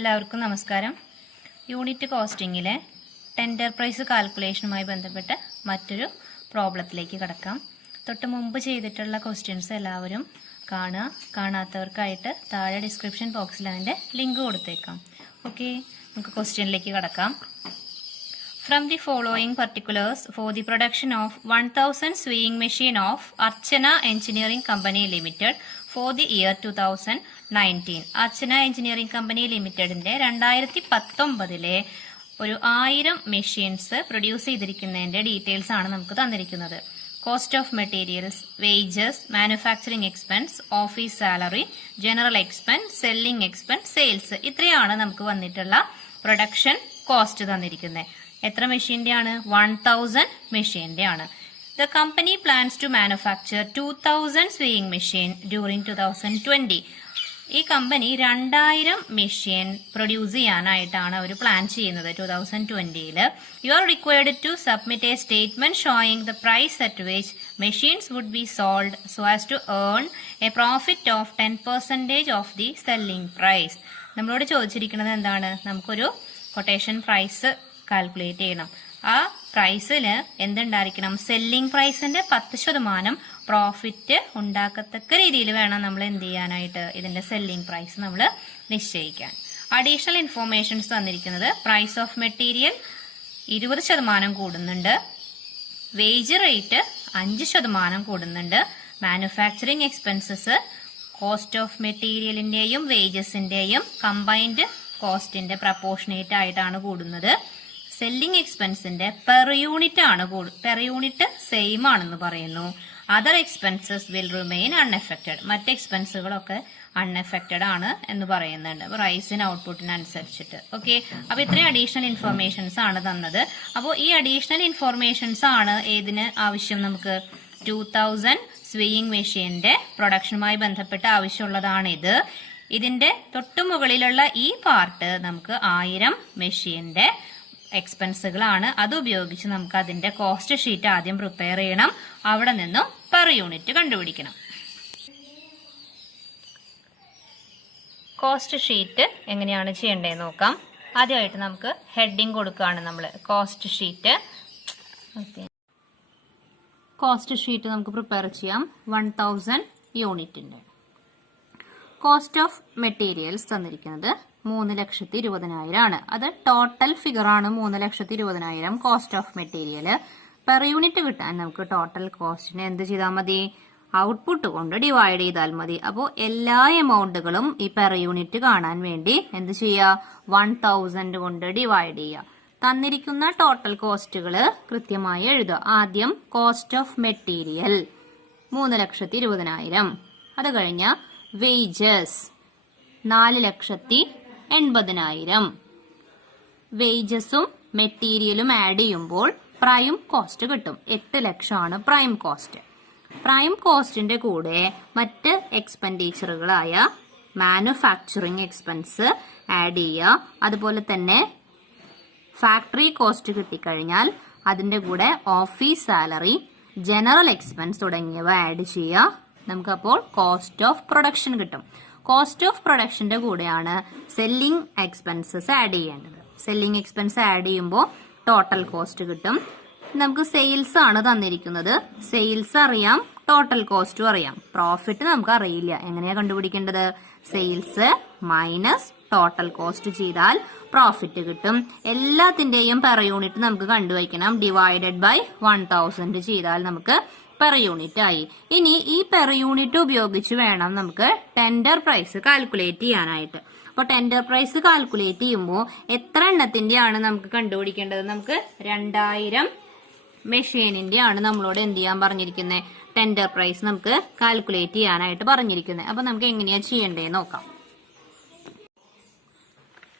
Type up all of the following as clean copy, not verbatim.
എല്ലാവർക്കും നമസ്കാരം. Unit കോസ്റ്റിംഗിലെ tender price കാൽക്കുലേഷനുമായി ബന്ധപ്പെട്ട് മറ്റൊരു പ്രോബ്ലത്തിലേക്ക് കടക്കാം. തൊട്ട് മുമ്പ് ചെയ്തിട്ടുള്ള ക്വസ്റ്റ്യൻസ് എല്ലാവരും കാണുക. കാണാത്തവർക്കായിട്ട് താഴെ ഡിസ്ക്രിപ്ഷൻ ബോക്സിൽ അതിൻ്റെ ലിങ്ക് കൊടുത്തേക്കാം. ഓക്കെ, നമുക്ക് ക്വസ്റ്റ്യനിലേക്ക് കടക്കാം. From the following particulars for the production of 1000 swaying machine of Archana Engineering Company Limited for the year 2019. Archana Engineering Company Limitedന്റെ 2019 ഒരു 1000 മെഷീൻസ് പ്രൊഡ്യൂസ് ചെയ്തിരിക്കുന്നതിന്റെ ഡീറ്റെയിൽസ് ആണ് നമുക്ക് തന്നിരിക്കുന്നത്. Cost of materials, wages, manufacturing expense, office salary, general expense, selling expense, sales, ഇത്രയാണ് നമുക്ക് വന്നിട്ടുള്ള production cost തന്നിരിക്കുന്നത്. എത്ര മെഷീന്റെ ആണ്? 1000 മെഷീന്റെ ആണ്. The company plans to manufacture 2000 swaying machine during 2020. ഈ കമ്പനി 2000 മെഷീൻ പ്രൊഡ്യൂസ് ചെയ്യാനായിട്ടാണ് അവർ പ്ലാൻ ചെയ്യുന്നത് 2020. You are required to submit a statement showing the price at which machines would be sold so as to earn a profit of 10% of the selling price. നമ്മളോട് ചോദിച്ചിരിക്കുന്നത് എന്താണ്? നമുക്കൊരു quotation price calculate ചെയ്യണം. ആ പ്രൈസിൽ എന്തുണ്ടായിരിക്കണം? Selling പ്രൈസിന്റെ 10% profit ഉണ്ടാക്കത്തക്ക രീതിയിൽ വേണം നമ്മൾ എന്ത് ചെയ്യാനായിട്ട്, ഇതിന്റെ സെല്ലിംഗ് പ്രൈസ് നമ്മൾ നിശ്ചയിക്കാൻ. അഡീഷണൽ ഇൻഫോർമേഷൻസ് തന്നിരിക്കുന്നത് പ്രൈസ് ഓഫ് മെറ്റീരിയൽ 20% കൂടുന്നുണ്ട്, വേജ് റേറ്റ് 5% കൂടുന്നുണ്ട്, മാനുഫാക്ചറിംഗ് എക്സ്പെൻസസ് കോസ്റ്റ് ഓഫ് മെറ്റീരിയലിന്റെയും വേജസിന്റെയും കമ്പൈൻഡ് കോസ്റ്റിന്റെ പ്രപ്പോർഷനേറ്റ് ആയിട്ടാണ് കൂടുന്നത്. സെല്ലിംഗ് എക്സ്പെൻസിന്റെ പെർ യൂണിറ്റ് ആണ് പെർ യൂണിറ്റ് സെയിം ആണെന്ന് പറയുന്നു. Other expenses will remain unaffected. മറ്റ് എക്സ്പെൻസുകളൊക്കെ അൺഎഫക്റ്റഡ് ആണ് എന്ന് പറയുന്നുണ്ട് പ്രൈസിന് ഔട്ട്പുട്ടിനനുസരിച്ചിട്ട്. ഓക്കെ, അപ്പൊ ഇത്രയും അഡീഷണൽ ഇൻഫർമേഷൻസ് ആണ് തന്നത്. അപ്പോൾ ഈ അഡീഷണൽ ഇൻഫർമേഷൻസ് ആണ് ഏതിന് ആവശ്യം? നമുക്ക് 2000 സ്വിയിങ് മെഷീന്റെ പ്രൊഡക്ഷനുമായി ബന്ധപ്പെട്ട് ആവശ്യമുള്ളതാണ് ഇത്. ഇതിന്റെ തൊട്ടുമുകളിലുള്ള ഈ പാർട്ട് നമുക്ക് 1000 മെഷീന്റെ എക്സ്പെൻസുകളാണ്. അത് ഉപയോഗിച്ച് നമുക്ക് അതിന്റെ കോസ്റ്റ് ഷീറ്റ് ആദ്യം പ്രിപ്പയർ ചെയ്യണം. അവിടെ നിന്നും പെർ യൂണിറ്റ് കണ്ടുപിടിക്കണം. കോസ്റ്റ് ഷീറ്റ് എങ്ങനെയാണ് ചെയ്യേണ്ടതെന്ന് നോക്കാം. ആദ്യമായിട്ട് നമുക്ക് ഹെഡിങ് കൊടുക്കുകയാണ് നമ്മൾ. കോസ്റ്റ് ഷീറ്റ് നമുക്ക് പ്രിപ്പയർ ചെയ്യാം. 1000 യൂണിറ്റിന്റെ കോസ്റ്റ് ഓഫ് മെറ്റീരിയൽസ് തന്നിരിക്കുന്നത് 3,20,000 ആണ്. അത് ടോട്ടൽ ഫിഗർ ആണ്. 3,20,000 cost of material. Per unit കിട്ടാൻ നമുക്ക് ടോട്ടൽ കോസ്റ്റിനെ എന്ത് ചെയ്താൽ മതി? ഔട്ട്പുട്ട് കൊണ്ട് ഡിവൈഡ് ചെയ്താൽ മതി. അപ്പോൾ എല്ലാ എമൗണ്ടുകളും ഈ പെർ യൂണിറ്റ് കാണാൻ വേണ്ടി എന്ത് ചെയ്യുക? 1000 കൊണ്ട് ഡിവൈഡ് ചെയ്യുക. തന്നിരിക്കുന്ന ടോട്ടൽ കോസ്റ്റുകൾ കൃത്യമായി എഴുതുക. ആദ്യം കോസ്റ്റ് ഓഫ് മെറ്റീരിയൽ 3,20,000. അത് കഴിഞ്ഞ വേജസ് 4,80,000. വേജസും മെറ്റീരിയലും ആഡ് ചെയ്യുമ്പോൾ പ്രൈം കോസ്റ്റ് കിട്ടും. 8 ലക്ഷമാണ് പ്രൈം കോസ്റ്റ്. പ്രൈം കോസ്റ്റിന്റെ കൂടെ മറ്റ് എക്സ്പെൻഡിച്ചറുകളായ മാനുഫാക്ചറിംഗ് എക്സ്പെൻസ് ആഡ് ചെയ്യുക. അതുപോലെ തന്നെ ഫാക്ടറി കോസ്റ്റ് കിട്ടിക്കഴിഞ്ഞാൽ അതിന്റെ കൂടെ ഓഫീസ് സാലറി, ജനറൽ എക്സ്പെൻസ് തുടങ്ങിയവ ആഡ് ചെയ്യുക. നമുക്കപ്പോൾ കോസ്റ്റ് ഓഫ് പ്രൊഡക്ഷൻ കിട്ടും. കോസ്റ്റ് ഓഫ് പ്രൊഡക്ഷന്റെ കൂടെയാണ് സെല്ലിംഗ് എക്സ്പെൻസസ് ആഡ് ചെയ്യേണ്ടത്. സെല്ലിംഗ് എക്സ്പെൻസ് ആഡ് ചെയ്യുമ്പോൾ ടോട്ടൽ കോസ്റ്റ് കിട്ടും. നമുക്ക് സെയിൽസ് ആണ് തന്നിരിക്കുന്നത്. സെയിൽസ് അറിയാം, ടോട്ടൽ കോസ്റ്റും അറിയാം. പ്രോഫിറ്റ് നമുക്ക് അറിയില്ല. എങ്ങനെയാ കണ്ടുപിടിക്കേണ്ടത്? സെയിൽസ് മൈനസ് ടോട്ടൽ കോസ്റ്റ് ചെയ്താൽ പ്രോഫിറ്റ് കിട്ടും. എല്ലാത്തിന്റെയും പെർ യൂണിറ്റ് നമുക്ക് കണ്ടുവയ്ക്കണം. ഡിവൈഡഡ് ബൈ 1000 ചെയ്താൽ നമുക്ക് പെർ യൂണിറ്റ് ആയി. ഇനി ഈ പെർ യൂണിറ്റ് ഉപയോഗിച്ച് വേണം നമുക്ക് ടെൻഡർ പ്രൈസ് കാൽക്കുലേറ്റ് ചെയ്യാനായിട്ട്. അപ്പൊ ടെൻഡർ പ്രൈസ് കാൽക്കുലേറ്റ് ചെയ്യുമ്പോൾ എത്ര എണ്ണത്തിന്റെ ആണ് നമുക്ക് കണ്ടുപിടിക്കേണ്ടത്? നമുക്ക് 2000 മെഷീനിന്റെ ആണ് നമ്മളോട് എന്ത് ചെയ്യാൻ പറഞ്ഞിരിക്കുന്നത്? ടെൻഡർ പ്രൈസ് നമുക്ക് കാൽക്കുലേറ്റ് ചെയ്യാനായിട്ട് പറഞ്ഞിരിക്കുന്നത്. അപ്പൊ നമുക്ക് എങ്ങനെയാ ചെയ്യേണ്ടതെന്ന് നോക്കാം.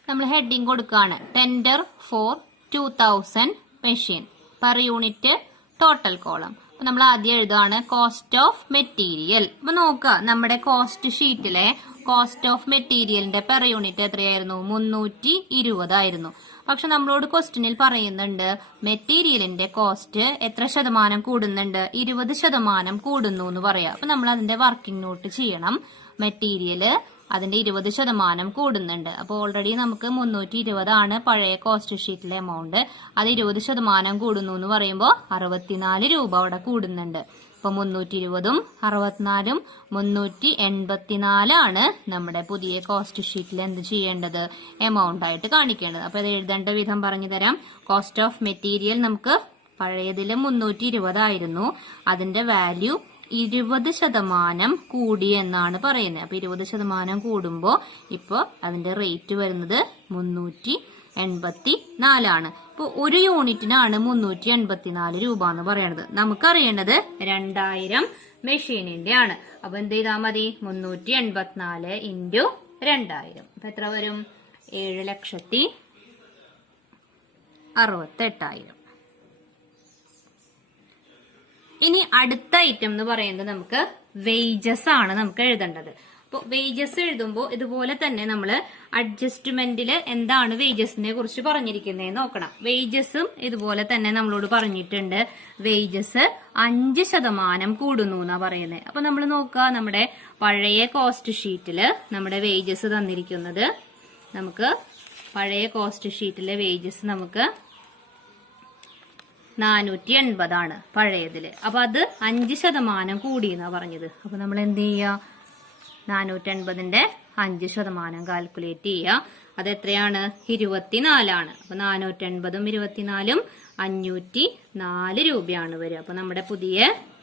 നമ്മൾ ഹെഡിങ് കൊടുക്കുകയാണ്. Tender four 2000 machine, per unit total column. നമ്മൾ ആദ്യം എഴുതുകയാണ് കോസ്റ്റ് ഓഫ് മെറ്റീരിയൽ. അപ്പൊ നോക്കുക, നമ്മുടെ കോസ്റ്റ് ഷീറ്റിലെ കോസ്റ്റ് ഓഫ് മെറ്റീരിയലിന്റെ പെർ യൂണിറ്റ് എത്രയായിരുന്നു? 320 ആയിരുന്നു. പക്ഷെ നമ്മളോട് ക്വസ്റ്റ്യനിൽ പറയുന്നുണ്ട് മെറ്റീരിയലിന്റെ കോസ്റ്റ് എത്ര ശതമാനം കൂടുന്നുണ്ട്? 20% കൂടുന്നു എന്ന് പറയാം. അപ്പൊ നമ്മൾ അതിന്റെ വർക്കിംഗ് നോട്ട് ചെയ്യണം. മെറ്റീരിയല് അതിന്റെ 20% കൂടുന്നുണ്ട്. അപ്പോൾ ഓൾറെഡി നമുക്ക് 320 പഴയ കോസ്റ്റ് ഷീറ്റിലെ എമൗണ്ട്. അത് 20% കൂടുന്നു എന്ന് പറയുമ്പോൾ 64 രൂപ അവിടെ കൂടുന്നുണ്ട്. അപ്പൊ 320ഉം 64ഉം 384 നമ്മുടെ പുതിയ കോസ്റ്റ് ഷീറ്റിൽ എന്ത് ചെയ്യേണ്ടത്? എമൗണ്ട് ആയിട്ട് കാണിക്കേണ്ടത്. അപ്പൊ ഇത് എഴുതേണ്ട വിധം പറഞ്ഞു തരാം. കോസ്റ്റ് ഓഫ് മെറ്റീരിയൽ നമുക്ക് പഴയതിൽ 320 ആയിരുന്നു. അതിന്റെ വാല്യൂ 20% കൂടി എന്നാണ് പറയുന്നത്. അപ്പൊ 20% കൂടുമ്പോ ഇപ്പൊ അതിന്റെ റേറ്റ് വരുന്നത് 384 ഇപ്പൊ ഒരു യൂണിറ്റിനാണ് 384 രൂപ എന്ന് പറയുന്നത്. നമുക്കറിയേണ്ടത് 2000 മെഷീനിന്റെ ആണ്. അപ്പൊ എന്ത് ചെയ്താൽ മതി? 384 ഇൻറ്റു 2000. അപ്പൊ എത്ര വരും? 7,68,000. ഇനി അടുത്ത ഐറ്റം എന്ന് പറയുന്നത് നമുക്ക് വേജസ് ആണ് നമുക്ക് എഴുതേണ്ടത്. അപ്പോൾ വേജസ് എഴുതുമ്പോൾ ഇതുപോലെ തന്നെ നമ്മൾ അഡ്ജസ്റ്റ്മെന്റിൽ എന്താണ് വേജസിനെ കുറിച്ച് പറഞ്ഞിരിക്കുന്നത് നോക്കണം. വേജസും ഇതുപോലെ തന്നെ നമ്മളോട് പറഞ്ഞിട്ടുണ്ട്. വേജസ് 5% കൂടുന്നു എന്നാ പറയുന്നത്. അപ്പൊ നമ്മൾ നോക്കുക, നമ്മുടെ പഴയ കോസ്റ്റ് ഷീറ്റില് നമ്മുടെ വേജസ് തന്നിരിക്കുന്നത്, നമുക്ക് പഴയ കോസ്റ്റ് ഷീറ്റിലെ വേജസ് നമുക്ക് 480 പഴയതില്. അപ്പൊ അത് 5% കൂടി എന്നാ പറഞ്ഞത്. അപ്പൊ നമ്മൾ എന്ത് ചെയ്യുക? 480ന്റെ 5% കാൽക്കുലേറ്റ് ചെയ്യുക. അത് എത്രയാണ്? 24. അപ്പൊ 480ഉം 24ഉം 504 രൂപയാണ് വരിക. അപ്പൊ നമ്മുടെ പുതിയ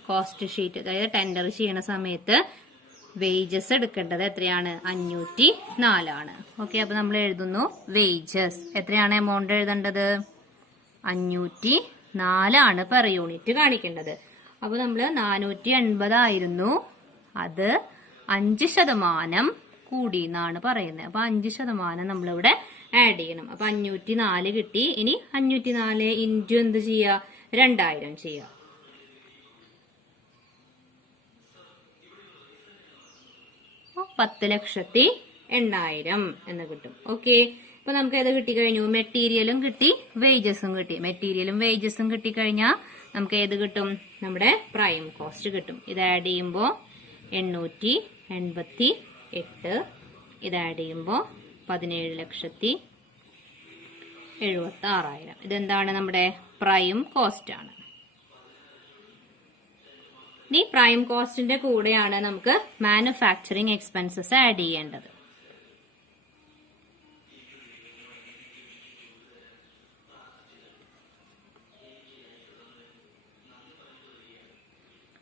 കോസ്റ്റ് ഷീറ്റ്, അതായത് ടെൻഡർ ചെയ്യണ സമയത്ത് വേജസ് എടുക്കേണ്ടത് എത്രയാണ്? 504. ഓക്കെ, അപ്പൊ നമ്മൾ എഴുതുന്നു വേജസ്. എത്രയാണ് എമൗണ്ട് എഴുതേണ്ടത്? 504 പെർ യൂണിറ്റ് കാണിക്കേണ്ടത്. അപ്പൊ നമ്മള് 480 ആയിരുന്നു, അത് 5% കൂടി എന്നാണ് പറയുന്നത്. അപ്പൊ 5% നമ്മളിവിടെ ആഡ് ചെയ്യണം. അപ്പൊ 504 കിട്ടി. ഇനി 504 ഇൻറ്റു എന്ത് ചെയ്യാ? 2000 ചെയ്യാം. അപ്പോൾ 10,80,000 എന്ന് കിട്ടും. ഓക്കെ, ഇപ്പൊ നമുക്ക് ഏത് കിട്ടിക്കഴിഞ്ഞു? മെറ്റീരിയലും കിട്ടി, വേജസും കിട്ടി. മെറ്റീരിയലും വേജസും കിട്ടിക്കഴിഞ്ഞാൽ നമുക്ക് ഏത് കിട്ടും? നമ്മുടെ പ്രൈം കോസ്റ്റ് കിട്ടും. ഇത് ആഡ് ചെയ്യുമ്പോൾ 888. ഇത് ആഡ് ചെയ്യുമ്പോൾ 17,76,000. ഇതെന്താണ്? നമ്മുടെ പ്രൈം കോസ്റ്റ് ആണ്. ഇനി പ്രൈം കോസ്റ്റിന്റെ കൂടെയാണ് നമുക്ക് മാനുഫാക്ചറിങ് എക്സ്പെൻസസ് ആഡ് ചെയ്യേണ്ടത്.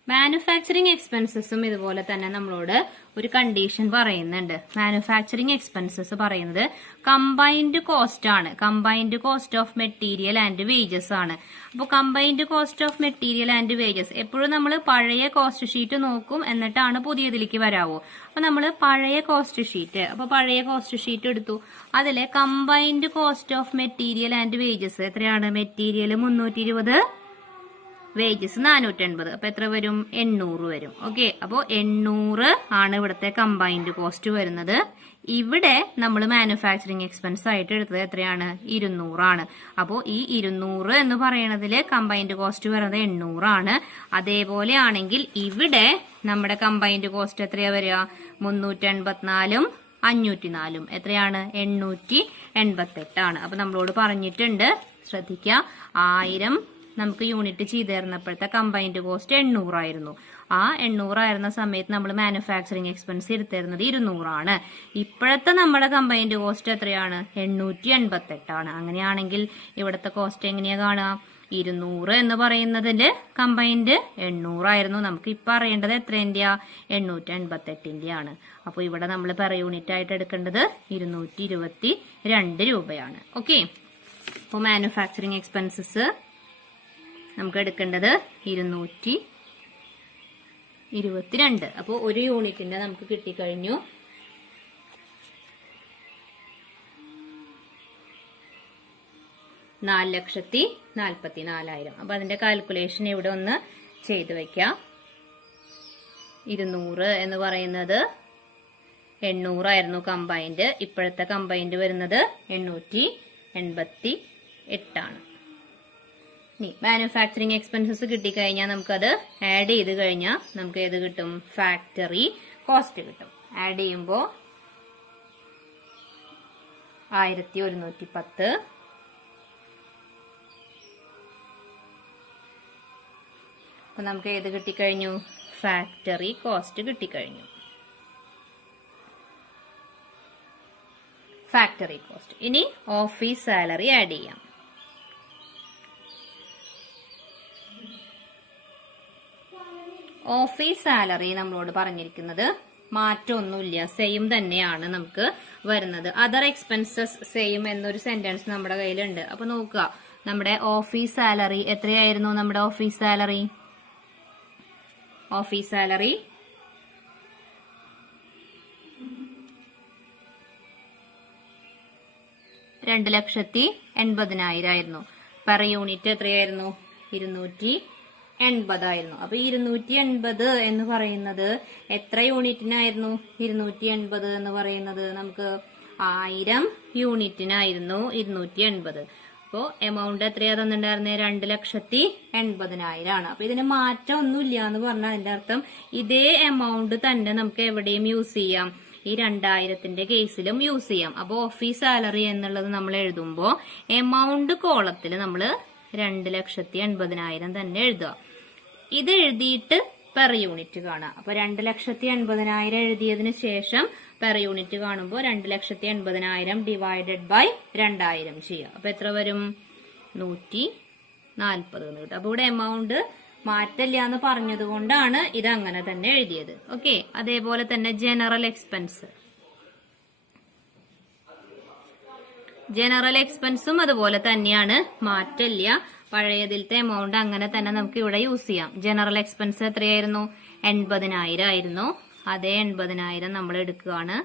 മാനുഫാക്ചറിങ് എക്സ്പെൻസസും ഇതുപോലെ തന്നെ നമ്മളോട് ഒരു കണ്ടീഷൻ പറയുന്നുണ്ട്. മാനുഫാക്ചറിങ് എക്സ്പെൻസസ് പറയുന്നത് കമ്പൈൻഡ് കോസ്റ്റ് ആണ്. Combined cost of material and wages ആണ്. അപ്പോൾ combined cost of material and wages എപ്പോഴും നമ്മൾ പഴയ കോസ്റ്റ് ഷീറ്റ് നോക്കും, എന്നിട്ടാണ് പുതിയതിലേക്ക് വരാവോ. അപ്പൊ നമ്മൾ പഴയ കോസ്റ്റ് ഷീറ്റ്, അപ്പൊ പഴയ കോസ്റ്റ് ഷീറ്റ് എടുത്തു. അതിലെ combined cost of material and wages എത്രയാണ്? Material 320, wages 480. അപ്പൊ എത്ര വരും? 800 വരും. ഓക്കെ, അപ്പോ 800 ആണ് ഇവിടുത്തെ കമ്പൈൻഡ് കോസ്റ്റ് വരുന്നത്. ഇവിടെ നമ്മൾ മാനുഫാക്ചറിങ് എക്സ്പെൻസ് ആയിട്ട് എടുത്തത് എത്രയാണ്? 200 ആണ്. അപ്പോ ഈ 200 എന്ന് പറയുന്നതില് കമ്പൈൻഡ് കോസ്റ്റ് വരുന്നത് 800 ആണ്. അതേപോലെ ആണെങ്കിൽ ഇവിടെ നമ്മുടെ കമ്പൈൻഡ് കോസ്റ്റ് എത്രയാ വരിക? 384ഉം 504ഉം എത്രയാണ്? 888 ആണ്. അപ്പൊ നമ്മളോട് പറഞ്ഞിട്ടുണ്ട്, ശ്രദ്ധിക്കുക, 1000 നമുക്ക് യൂണിറ്റ് ചെയ്ത് തരുന്നപ്പോഴത്തെ കമ്പൈൻഡ് കോസ്റ്റ് 800 ആയിരുന്നു. ആ 800 ആയിരുന്ന സമയത്ത് നമ്മൾ മാനുഫാക്ചറിങ് എക്സ്പെൻസ് എടുത്തിരുന്നത് 200 ആണ്. ഇപ്പോഴത്തെ നമ്മുടെ കമ്പൈൻഡ് കോസ്റ്റ് എത്രയാണ്? 888 ആണ്. അങ്ങനെയാണെങ്കിൽ ഇവിടുത്തെ കോസ്റ്റ് എങ്ങനെയാ കാണുക? 200 എന്ന് പറയുന്നതില് കമ്പൈൻഡ് 800 ആയിരുന്നു. നമുക്ക് ഇപ്പൊ അറിയേണ്ടത് എത്രേന്റെയാ? 888 ആണ്. അപ്പൊ ഇവിടെ നമ്മൾ പെർ യൂണിറ്റ് ആയിട്ട് എടുക്കേണ്ടത് 222 രൂപയാണ്. ഓക്കെ, അപ്പൊ മാനുഫാക്ചറിങ് എക്സ്പെൻസസ് നമുക്ക് എടുക്കേണ്ടത് 222. അപ്പോൾ ഒരു യൂണിറ്റിന്റെ നമുക്ക് കിട്ടിക്കഴിഞ്ഞു. $4,44,000. അപ്പൊ അതിന്റെ കാൽക്കുലേഷൻ ഇവിടെ ഒന്ന് ചെയ്തു വെക്കാം. 200 എന്ന് പറയുന്നത് 800 ആയിരുന്നു കമ്പൈൻഡ്. ഇപ്പോഴത്തെ കമ്പൈൻഡ് വരുന്നത് 888 ആണ്. ഇനി മാനുഫാക്ചറിങ് എക്സ്പെൻസസ് കിട്ടിക്കഴിഞ്ഞാൽ നമുക്കത് ആഡ് ചെയ്ത് കഴിഞ്ഞാൽ നമുക്ക് ഏത് കിട്ടും? ഫാക്ടറി കോസ്റ്റ് കിട്ടും. ആഡ് ചെയ്യുമ്പോൾ 1110. അപ്പൊ നമുക്ക് ഏത് കിട്ടിക്കഴിഞ്ഞു? ഫാക്ടറി കോസ്റ്റ് കിട്ടിക്കഴിഞ്ഞു. Factory cost. ഇനി ഓഫീസ് സാലറി ആഡ് ചെയ്യാം. ഓഫീസ് സാലറി നമ്മളോട് പറഞ്ഞിരിക്കുന്നത് മാറ്റമൊന്നുമില്ല, സെയിം തന്നെയാണ് നമുക്ക് വരുന്നത്. അതർ എക്സ്പെൻസസ് സെയിം എന്നൊരു സെന്റൻസ് നമ്മുടെ കയ്യിലുണ്ട്. അപ്പൊ നോക്കുക, നമ്മുടെ ഓഫീസ് സാലറി എത്രയായിരുന്നു? നമ്മുടെ ഓഫീസ് സാലറി 2,80,000 ആയിരുന്നു. പെർ യൂണിറ്റ് എത്രയായിരുന്നു? 280 ആയിരുന്നു. അപ്പൊ 280 എന്ന് പറയുന്നത് എത്ര യൂണിറ്റിനായിരുന്നു? 280 എന്ന് പറയുന്നത് നമുക്ക് 1000 യൂണിറ്റിനായിരുന്നു 280. അപ്പോ എമൗണ്ട് എത്രയാ തന്നിട്ടുണ്ടായിരുന്നത്? 2,80,000 ആണ്. അപ്പൊ ഇതിന് മാറ്റം ഒന്നുമില്ല എന്ന് പറഞ്ഞാൽ അതിന്റെ അർത്ഥം ഇതേ എമൗണ്ട് തന്നെ നമുക്ക് എവിടെയും യൂസ് ചെയ്യാം, ഈ 2000ന്റെ കേസിലും യൂസ് ചെയ്യാം. അപ്പൊ ഓഫീസ് സാലറി എന്നുള്ളത് നമ്മൾ എഴുതുമ്പോ എമൗണ്ട് കോളത്തിൽ നമ്മൾ 2,80,000 തന്നെ എഴുതുക. ഇത് എഴുതിയിട്ട് പെർ യൂണിറ്റ് കാണാം. അപ്പൊ 2,80,000 എഴുതിയതിനു ശേഷം പെർ യൂണിറ്റ് കാണുമ്പോൾ 2,80,000 ഡിവൈഡഡ് ബൈ 2000 ചെയ്യുക. അപ്പൊ എത്ര വരും? 140 എന്ന് കിട്ടും. അപ്പൊ ഇവിടെ എമൗണ്ട് മാറ്റില്ല എന്ന് പറഞ്ഞത് കൊണ്ടാണ് ഇത് അങ്ങനെ തന്നെ എഴുതിയത്. ഓക്കെ. അതേപോലെ തന്നെ ജനറൽ എക്സ്പെൻസും അതുപോലെ തന്നെയാണ്, മാറ്റില്ല. പഴയതിലത്തെ എമൗണ്ട് അങ്ങനെ തന്നെ നമുക്ക് ഇവിടെ യൂസ് ചെയ്യാം. ജനറൽ എക്സ്പെൻസ് എത്രയായിരുന്നു? 80,000 ആയിരുന്നു. അതേ 80,000 നമ്മൾ എടുക്കുകയാണ്.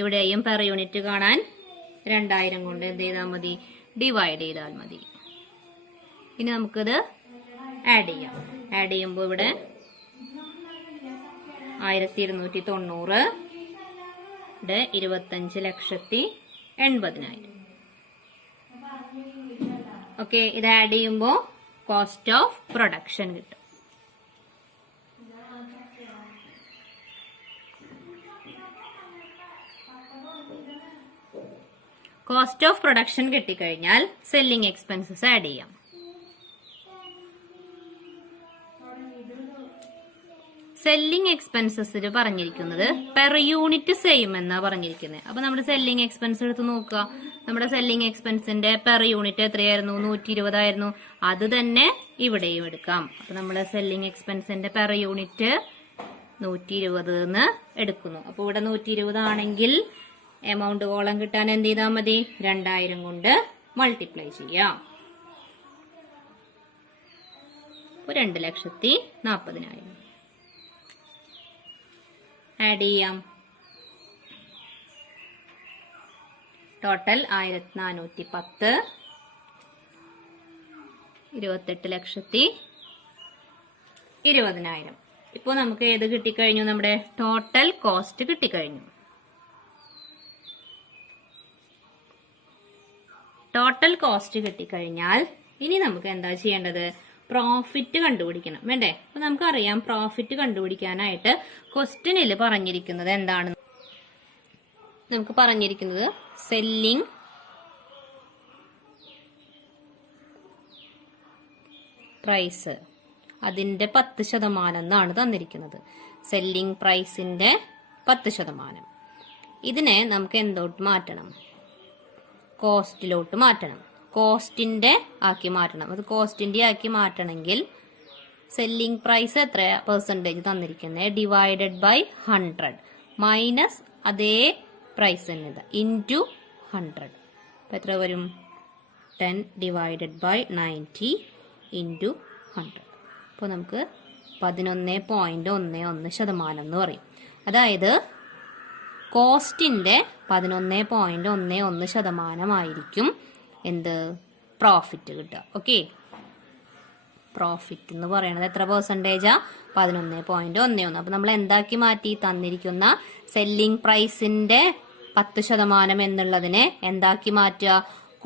ഇവിടെയും പെർ യൂണിറ്റ് കാണാൻ 2000 കൊണ്ട് എന്ത് ചെയ്താൽ മതി? ഡിവൈഡ് ചെയ്താൽ മതി. ഇനി നമുക്കിത് ആഡ് ചെയ്യാം. ആഡ് ചെയ്യുമ്പോൾ ഇവിടെ 1290 25,80,000. ഓക്കെ. ഇത് ആഡ് ചെയ്യുമ്പോൾ കോസ്റ്റ് ഓഫ് പ്രൊഡക്ഷൻ കിട്ടും. കോസ്റ്റ് ഓഫ് പ്രൊഡക്ഷൻ കിട്ടിക്കഴിഞ്ഞാൽ സെല്ലിംഗ് എക്സ്പെൻസസ് ആഡ് ചെയ്യാം. സെല്ലിംഗ് എക്സ്പെൻസസിൽ പറഞ്ഞിരിക്കുന്നത് പെർ യൂണിറ്റ് സെയിം എന്നാ പറഞ്ഞിരിക്കുന്നത്. അപ്പൊ നമ്മുടെ സെല്ലിംഗ് എക്സ്പെൻസ് എടുത്ത് നോക്കുക. നമ്മുടെ സെല്ലിംഗ് എക്സ്പെൻസിന്റെ പെർ യൂണിറ്റ് എത്രയായിരുന്നു? 120 ആയിരുന്നു. അത് തന്നെ ഇവിടെയും എടുക്കാം. അപ്പൊ നമ്മള് സെല്ലിംഗ് എക്സ്പെൻസിന്റെ പെർ യൂണിറ്റ് 120 എന്ന് എടുക്കുന്നു. അപ്പൊ ഇവിടെ 120 ആണെങ്കിൽ എമൗണ്ട് കോളം കിട്ടാൻ എന്ത് ചെയ്താൽ മതി? 2000 കൊണ്ട് മൾട്ടിപ്ലൈ ചെയ്യാം. 2,40,000 ആഡ് ചെയ്യാം. ടോട്ടൽ 1,410 28,20,000. ഇപ്പൊ നമുക്ക് ഏത് കിട്ടിക്കഴിഞ്ഞു? നമ്മുടെ ടോട്ടൽ കോസ്റ്റ് കിട്ടിക്കഴിഞ്ഞു. ടോട്ടൽ കോസ്റ്റ് കിട്ടിക്കഴിഞ്ഞാൽ ഇനി നമുക്ക് എന്താ ചെയ്യേണ്ടത്? പ്രോഫിറ്റ് കണ്ടുപിടിക്കണം, വേണ്ടേ? അപ്പൊ നമുക്കറിയാം പ്രോഫിറ്റ് കണ്ടുപിടിക്കാനായിട്ട് ക്വസ്റ്റ്യനിൽ പറഞ്ഞിരിക്കുന്നത് എന്താണ്? നമുക്ക് പറഞ്ഞിരിക്കുന്നത് സെല്ലിംഗ് പ്രൈസ് അതിന്റെ 10% എന്നാണ് തന്നിരിക്കുന്നത്. സെല്ലിംഗ് പ്രൈസിന്റെ 10%. ഇതിനെ നമുക്ക് എന്തോട്ട് മാറ്റണം? കോസ്റ്റിലോട്ട് മാറ്റണം. കോസ്റ്റിന്റെ ആക്കി മാറ്റണം. അത് കോസ്റ്റിന്റെ ആക്കി മാറ്റണമെങ്കിൽ സെല്ലിംഗ് പ്രൈസ് എത്ര പെർസെന്റേജ് തന്നിരിക്കുന്നത്? ഡിവൈഡഡ് ബൈ 100 മൈനസ് അതേ പ്രൈസ് തന്നെ ഇൻറ്റു 100. അപ്പൊ എത്ര വരും? 10 ഡിവൈഡഡ് ബൈ 90 ഇൻറ്റു 100. അപ്പോൾ നമുക്ക് 11.11% എന്ന് പറയും. അതായത് കോസ്റ്റിന്റെ 11.11% എന്ത്? പ്രോഫിറ്റ് കിട്ടുക. ഓക്കെ. പ്രോഫിറ്റ് എന്ന് പറയുന്നത് എത്ര പെർസെന്റേജാ? 11.11. അപ്പൊ നമ്മൾ എന്താക്കി മാറ്റി? തന്നിരിക്കുന്ന സെല്ലിംഗ് പ്രൈസിന്റെ 10% എന്നുള്ളതിനെ എന്താക്കി മാറ്റുക?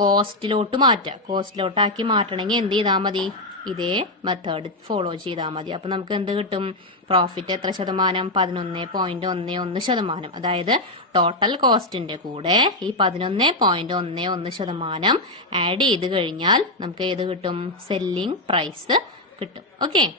കോസ്റ്റിലോട്ട് മാറ്റുക. കോസ്റ്റിലോട്ടാക്കി മാറ്റണമെങ്കിൽ എന്ത് ചെയ്താൽ മതി? ഇതേ മെത്തേഡ് ഫോളോ ചെയ്താൽ മതി. അപ്പം നമുക്ക് എന്ത് കിട്ടും? പ്രോഫിറ്റ് എത്ര ശതമാനം? 11.11%. അതായത് ടോട്ടൽ കോസ്റ്റിന്റെ കൂടെ ഈ 11.11% ആഡ് ചെയ്ത് കഴിഞ്ഞാൽ നമുക്ക് ഏത് കിട്ടും? സെല്ലിംഗ് പ്രൈസ് കിട്ടും. ഓക്കെ,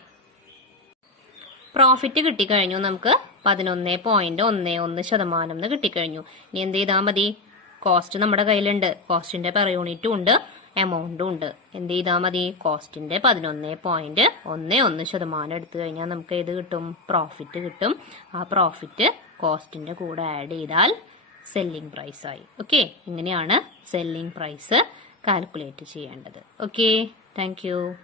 പ്രോഫിറ്റ് കിട്ടിക്കഴിഞ്ഞു. നമുക്ക് 11.11% കിട്ടിക്കഴിഞ്ഞു. ഇനി എന്ത് ചെയ്താൽ മതി? കോസ്റ്റ് നമ്മുടെ കയ്യിലുണ്ട്, കോസ്റ്റിന്റെ പെർ യൂണിറ്റും ഉണ്ട്, എമൗണ്ടും ഉണ്ട്. എന്ത് ചെയ്താൽ മതി? കോസ്റ്റിന്റെ 11.11% എടുത്തു കഴിഞ്ഞാൽ നമുക്ക് ഏത് കിട്ടും? പ്രോഫിറ്റ് കിട്ടും. ആ പ്രോഫിറ്റ് കോസ്റ്റിന്റെ കൂടെ ആഡ് ചെയ്താൽ സെല്ലിംഗ് പ്രൈസ് ആയി. ഓക്കെ, ഇങ്ങനെയാണ് സെല്ലിംഗ് പ്രൈസ് കാൽക്കുലേറ്റ് ചെയ്യേണ്ടത്. Okay, thank you.